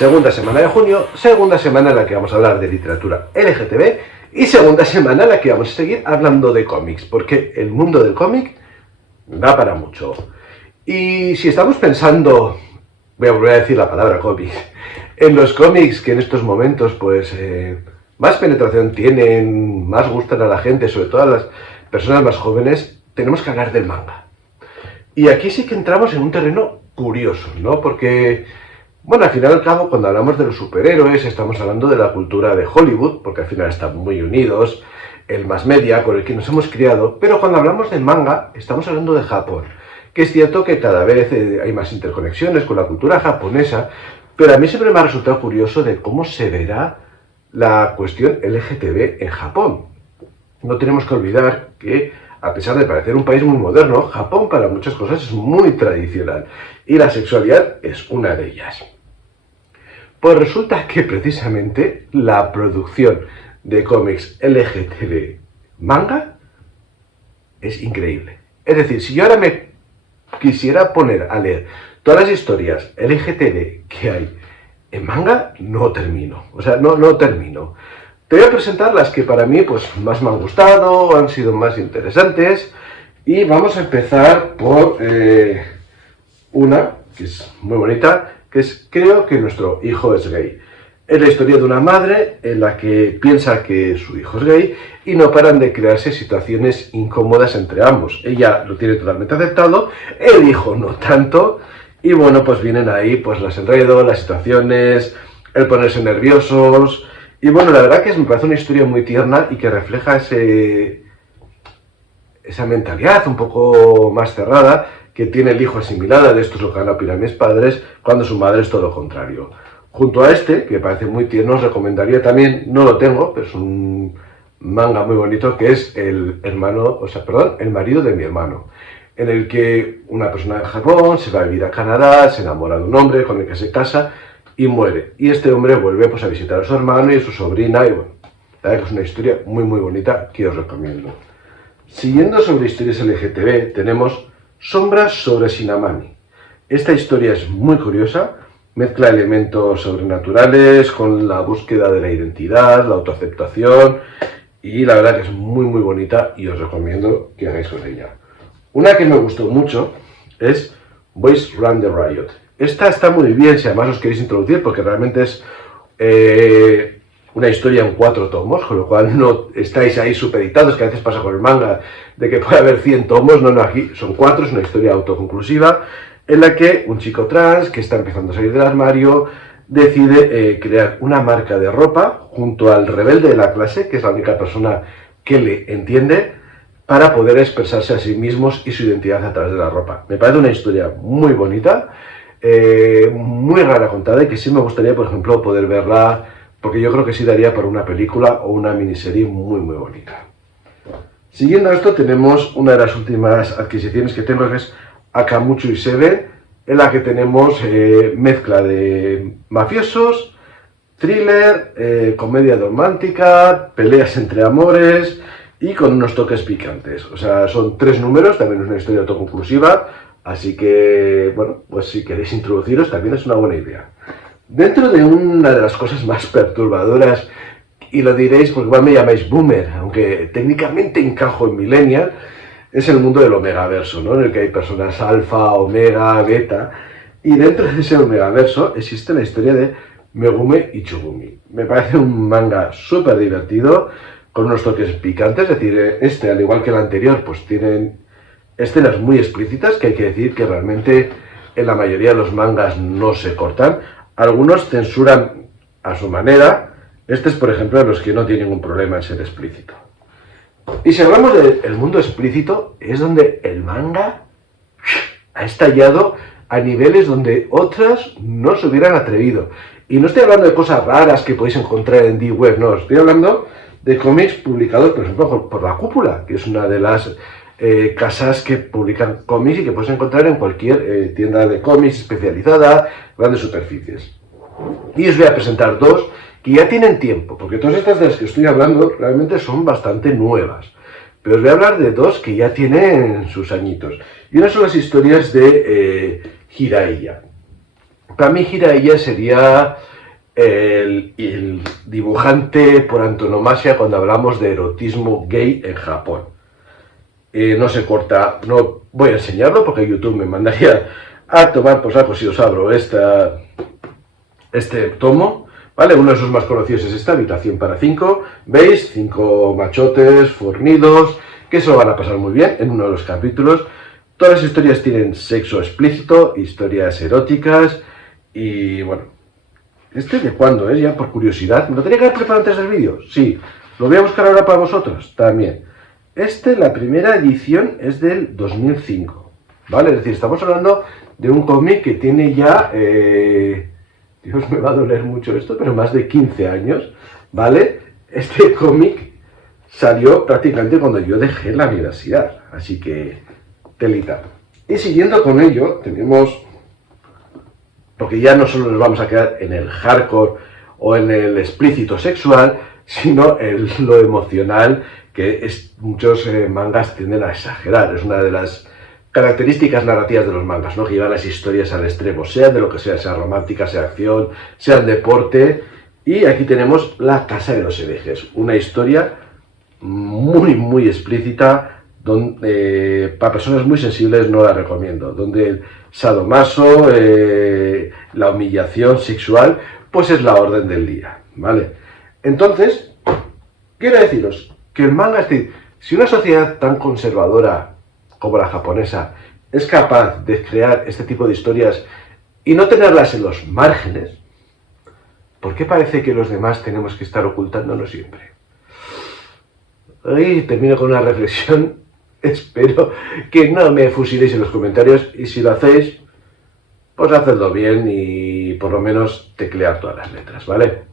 Segunda semana de junio, segunda semana en la que vamos a hablar de literatura LGTB y segunda semana en la que vamos a seguir hablando de cómics, porque el mundo del cómic da para mucho. Y si estamos pensando, voy a volver a decir la palabra cómic, en los cómics que en estos momentos pues más penetración tienen, más gustan a la gente, sobre todo a las personas más jóvenes, tenemos que hablar del manga. Y aquí sí que entramos en un terreno curioso, ¿no? Porque, bueno, al final y al cabo, cuando hablamos de los superhéroes, estamos hablando de la cultura de Hollywood, porque al final están muy unidos, el mass media con el que nos hemos criado, pero cuando hablamos de manga, estamos hablando de Japón, que es cierto que cada vez hay más interconexiones con la cultura japonesa, pero a mí siempre me ha resultado curioso de cómo se verá la cuestión LGTB en Japón. No tenemos que olvidar que, a pesar de parecer un país muy moderno, Japón para muchas cosas es muy tradicional y la sexualidad es una de ellas. Pues resulta que precisamente la producción de cómics LGTB manga es increíble. Es decir, si yo ahora me quisiera poner a leer todas las historias LGTB que hay en manga, no termino. O sea, no termino. Te voy a presentar las que para mí pues, más me han gustado, han sido más interesantes. Y vamos a empezar por una que es muy bonita, que es Creo que nuestro hijo es gay. Es la historia de una madre en la que piensa que su hijo es gay y no paran de crearse situaciones incómodas entre ambos. Ella lo tiene totalmente aceptado, el hijo no tanto. Y bueno, pues vienen ahí pues los enredos, las situaciones, el ponerse nerviosos. Y bueno, la verdad que me parece una historia muy tierna y que refleja esa mentalidad un poco más cerrada que tiene el hijo asimilada de esto es lo que han opinado mis padres, cuando su madre es todo lo contrario. Junto a este, que me parece muy tierno, os recomendaría también, no lo tengo, pero es un manga muy bonito, que es el marido de mi hermano, en el que una persona de Japón se va a vivir a Canadá, se enamora de un hombre con el que se casa y muere. Y este hombre vuelve pues, a visitar a su hermano y a su sobrina, y bueno, la verdad que es una historia muy muy bonita que os recomiendo. Siguiendo sobre historias LGTB, tenemos Sombras sobre Shinamani. Esta historia es muy curiosa, mezcla elementos sobrenaturales con la búsqueda de la identidad, la autoaceptación, y la verdad que es muy muy bonita y os recomiendo que hagáis con ella. Una que me gustó mucho es Boys Run the Riot. Esta está muy bien si además os queréis introducir, porque realmente es una historia en 4 tomos, con lo cual no estáis ahí supeditados, que a veces pasa con el manga, de que puede haber 100 tomos, no, aquí son 4, es una historia autoconclusiva, en la que un chico trans, que está empezando a salir del armario, decide crear una marca de ropa junto al rebelde de la clase, que es la única persona que le entiende, para poder expresarse a sí mismos y su identidad a través de la ropa. Me parece una historia muy bonita, muy rara contada y que sí me gustaría, por ejemplo, poder verla, porque yo creo que sí daría para una película o una miniserie muy muy bonita. Siguiendo esto tenemos una de las últimas adquisiciones que tengo, que es Akamucho Isebe, en la que tenemos mezcla de mafiosos, thriller, comedia romántica, peleas entre amores y con unos toques picantes. O sea, son 3 números, también es una historia autoconclusiva, así que, bueno, pues si queréis introduciros también es una buena idea. Dentro de una de las cosas más perturbadoras, y lo diréis porque igual me llamáis boomer, aunque técnicamente encajo en millennial, es el mundo del omegaverso, ¿no? En el que hay personas alfa, omega, beta, y dentro de ese omegaverso existe la historia de Megume Ichigumi. Me parece un manga súper divertido, con unos toques picantes, es decir, al igual que el anterior, pues tienen escenas muy explícitas, que hay que decir que realmente en la mayoría de los mangas no se cortan. Algunos censuran a su manera, este es por ejemplo de los que no tiene ningún problema en ser explícito. Y si hablamos del mundo explícito, es donde el manga ha estallado a niveles donde otras no se hubieran atrevido. Y no estoy hablando de cosas raras que podéis encontrar en D-Web, no, estoy hablando de cómics publicados, por ejemplo, por La Cúpula, que es una de las casas que publican cómics y que puedes encontrar en cualquier tienda de cómics especializada, grandes superficies. Y os voy a presentar 2 que ya tienen tiempo, porque todas estas de las que estoy hablando realmente son bastante nuevas. Pero os voy a hablar de 2 que ya tienen sus añitos. Y una son las historias de Jiraiya. Para mí Jiraiya sería el dibujante por antonomasia cuando hablamos de erotismo gay en Japón. No se corta, no voy a enseñarlo porque YouTube me mandaría a tomar por saco si os abro este tomo, ¿vale? Uno de sus más conocidos es esta, Habitación para 5, ¿veis? 5 machotes fornidos que se lo van a pasar muy bien en uno de los capítulos. Todas las historias tienen sexo explícito, historias eróticas y bueno, ¿este de cuándo es? Ya por curiosidad, ¿me lo tenía que haber preparado antes del vídeo? Sí, lo voy a buscar ahora para vosotros, también. La primera edición es del 2005, ¿vale? Es decir, estamos hablando de un cómic que tiene ya, Dios, me va a doler mucho esto, pero más de 15 años, ¿vale? Este cómic salió prácticamente cuando yo dejé la universidad, así que telita. Y siguiendo con ello, tenemos, porque ya no solo nos vamos a quedar en el hardcore o en el explícito sexual, sino en lo emocional, que muchos mangas tienden a exagerar. Es una de las características narrativas de los mangas, ¿no? Que llevan las historias al extremo, sean de lo que sea romántica, sea acción, sea deporte. Y aquí tenemos La Casa de los Herejes, una historia muy explícita, donde para personas muy sensibles no la recomiendo, donde el sadomaso, la humillación sexual, pues es la orden del día, ¿vale? Entonces, quiero deciros que el manga, si una sociedad tan conservadora como la japonesa es capaz de crear este tipo de historias y no tenerlas en los márgenes, ¿por qué parece que los demás tenemos que estar ocultándonos siempre? Y termino con una reflexión. Espero que no me fusiléis en los comentarios y si lo hacéis, pues hacedlo bien y por lo menos teclear todas las letras, ¿vale?